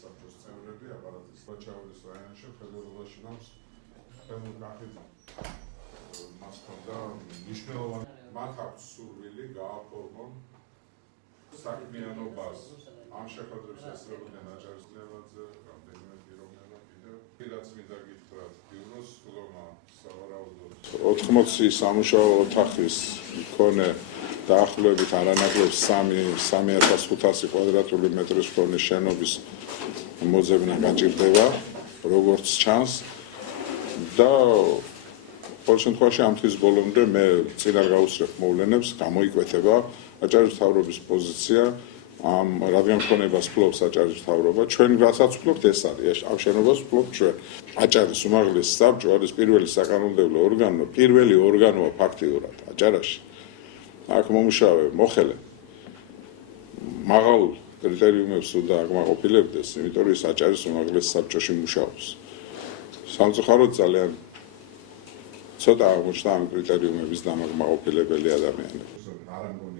საბჭოს წევრები აპარატის ბაჩაურის რაიონში ფედერალურში ნამს ხელმოხატი მას ჰქონდა მნიშვნელოვანი მათ აქვს სურვილი გააფორმონ საქმიანობას ამ შეხვედრებს ესწრებოდნენ აჭარის ნევაძე რამდენიმე პიროვნება კიდევ მინდა გითხრათ ბიუროს ხლომა სავარაუდოდ 80 სამუშაო ოთახის მქონე დაახლოებით არანაკლებს 3500 კვადრატული მეტრის მქონე შენობის მოძებნა გაჭირდება როგორც ჩანს და ყოველ შემთხვევაში ამ თვის ბოლომდე მე წინარ გავუსწრებ მოვლენებს გამოიკვეთება აჭარის მთავრობის პოზიცია ამ რადგან ქონებას ფლობს აჭარის მთავრობა ჩვენ რასაც ვფლობთ ეს არის ამ შენობას ვფლობთ ჩვენ აჭარის უმაღლესი საბჭო არის პირველი საკანონმდებლო ორგანო პირველი ორგანოა ფაქტიურად აჭარაში აქ მომუშავე მოხელე მაღალ კრიტერიუმებს უნდა აკმაყოფილებდეს იმიტომ რომ ის აჭარის უმაღლეს საბჭოში მუშაობს სამწუხაროდ ძალიან ცოტა აღმოჩნდა ამ კრიტერიუმების დამაკმაყოფილებელი ადამიანები